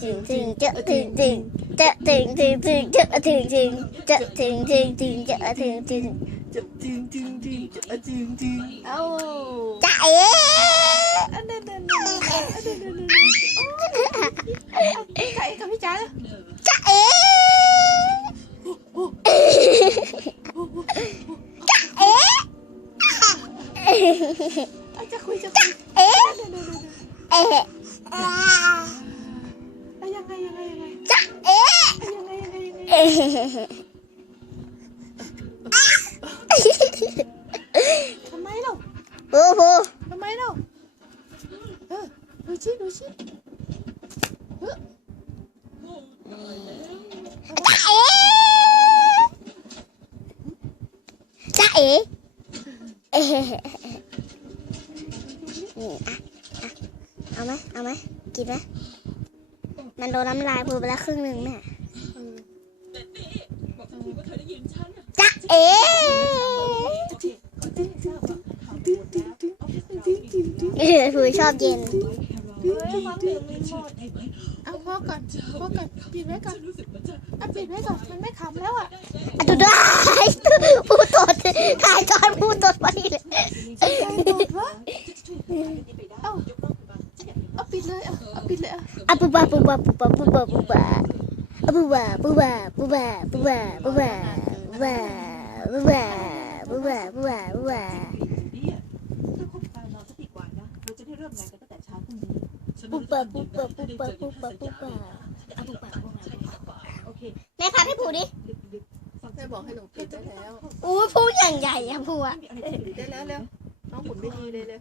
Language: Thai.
Thình thình chợ thình thình chợ thình thình thình chợ thình thình chợ thình thình thình chợ thình thình chợ thình thình thình chợ thình thình chạy chạy cầm cái trái chạy chạy chạy chạy ทำไมเราโอ้โหทำไมเราเออดูชิดูชิจ้าเอ๋เอ๋นี่อะอะเอาไหมเอาไหมกินไหมมันโดนน้ำลายพูไปแล้วครึ่งหนึ่งแม่จ้า เอ๋เออผูชอบเย็นเอาพ่อก่อนพ่อก่อนปิดไว้ก่อนอะปิดไว้ก่อนมันไม่ขำแล้วอะอะดูได้ผู้ตดถ่ายตอนผู้ตดพอดีเลยใครโดดวะเอาเอาปิดเลยเอาเอาปิดเลยเอาอะปูบาปูบาปูบาปูบาปูบาอะปูบาปูบาปูบาปูบาปูบาปูบาปูบาปูบาปูบาปูบ บูแบบูแบบูแบบูแบปุ๊บเปิดปุ๊บเปิดปุ๊บเปิดปุ๊บเปิดปุ๊บเปิดแม่พับให้ผูดิแม่บอกให้หนูปิดได้แล้วอู้ผูอย่างใหญ่อะผูอะได้แล้วเร็วน้องขุนไม่ดีเลยเลย